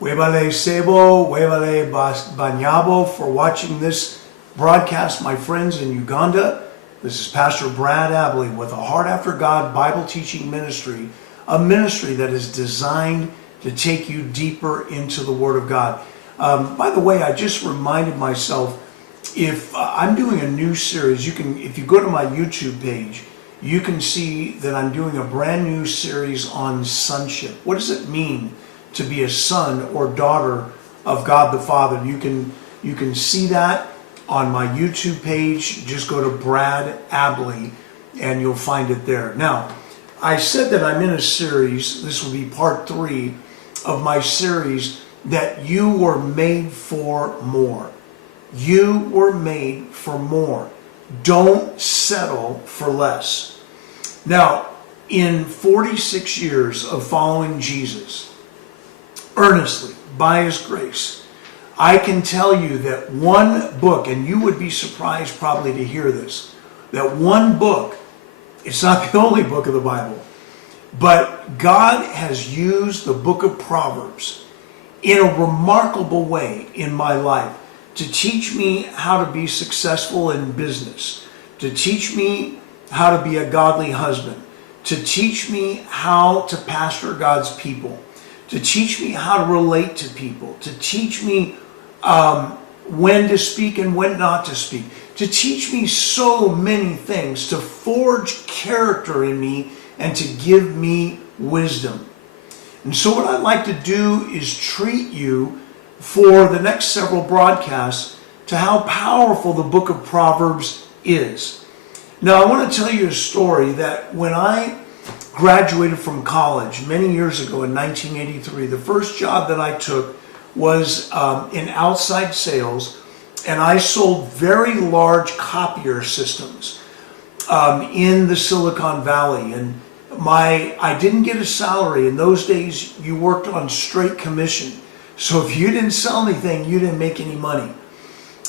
Webale Sebo, Webale Banyabo for watching this broadcast, my friends in Uganda. This is Pastor Brad Abley with a Heart After God Bible Teaching Ministry, a ministry that is designed to take you deeper into the Word of God. By the way, I just reminded myself, if I'm doing a new series, if you go to my YouTube page, you can see that I'm doing a brand new series on sonship. What does it mean to be a son or daughter of God the Father? You can see that on my YouTube page. Just go to Brad Abley and you'll find it there. Now, I said that I'm in a series. This will be part 3 of my series, that you were made for more. You were made for more. Don't settle for less. Now, in 46 years of following Jesus, earnestly, by His grace, I can tell you that one book, and you would be surprised probably to hear this, that one book, it's not the only book of the Bible, but God has used the book of Proverbs in a remarkable way in my life to teach me how to be successful in business, to teach me how to be a godly husband, to teach me how to pastor God's people, to teach me how to relate to people, to teach me when to speak and when not to speak, to teach me so many things, to forge character in me and to give me wisdom. And so what I'd like to do is treat you for the next several broadcasts to how powerful the book of Proverbs is. Now, I want to tell you a story that when I graduated from college many years ago in 1983, the first job that I took was in outside sales, and I sold very large copier systems in the Silicon Valley. And I didn't get a salary. In those days, you worked on straight commission. So if you didn't sell anything, you didn't make any money.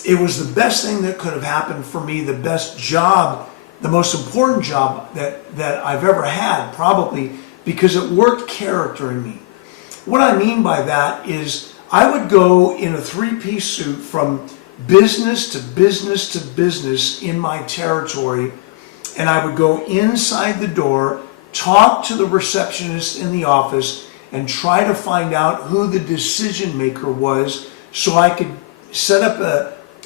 It was the best thing that could have happened for me, the best job, the most important job that I've ever had, probably, because it worked character in me. What I mean by that is I would go in a 3-piece suit from business to business to business in my territory, and I would go inside the door, talk to the receptionist in the office, and try to find out who the decision maker was so I could set up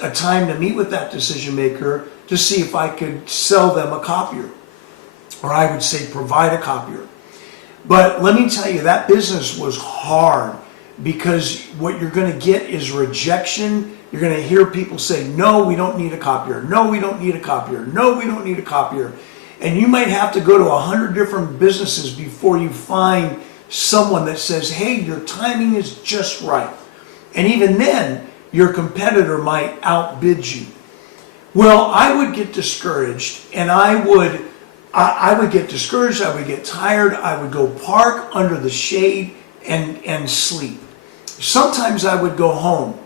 a time to meet with that decision maker to see if I could sell them a copier, or I would say provide a copier. But let me tell you, that business was hard, because what you're going to get is rejection. You're going to hear people say, no, we don't need a copier. No, we don't need a copier. No, we don't need a copier. And you might have to go to 100 different businesses before you find someone that says, hey, your timing is just right. And even then, your competitor might outbid you. Well, I would get discouraged, and I would get discouraged, I would get tired, I would go park under the shade and sleep. Sometimes I would go home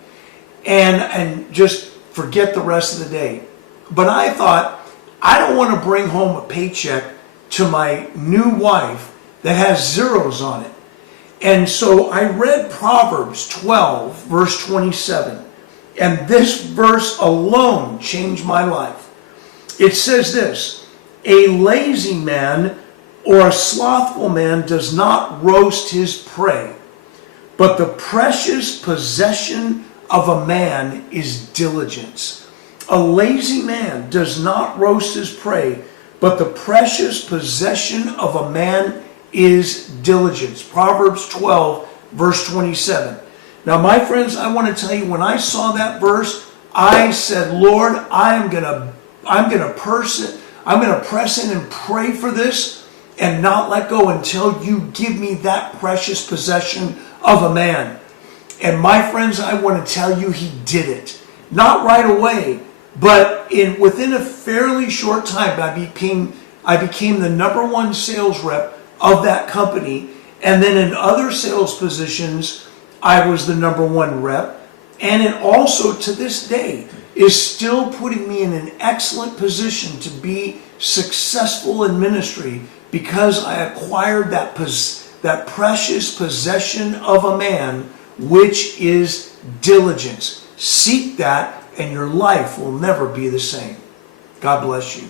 and just forget the rest of the day. But I thought, I don't want to bring home a paycheck to my new wife that has zeros on it. And so I read Proverbs 12, verse 27. And this verse alone changed my life. It says this: a lazy man or a slothful man does not roast his prey, but the precious possession of a man is diligence. A lazy man does not roast his prey, but the precious possession of a man is diligence. Proverbs 12, verse 27. Now, my friends, I want to tell you, when I saw that verse, I said, Lord, I'm going to press in and pray for this and not let go until you give me that precious possession of a man. And my friends, I want to tell you, He did it. Not right away, but within a fairly short time, I became the #1 sales rep of that company. And then in other sales positions, I was the #1 rep. And it also, to this day, is still putting me in an excellent position to be successful in ministry, because I acquired that precious possession of a man which is diligence. Seek that, and your life will never be the same. God bless you.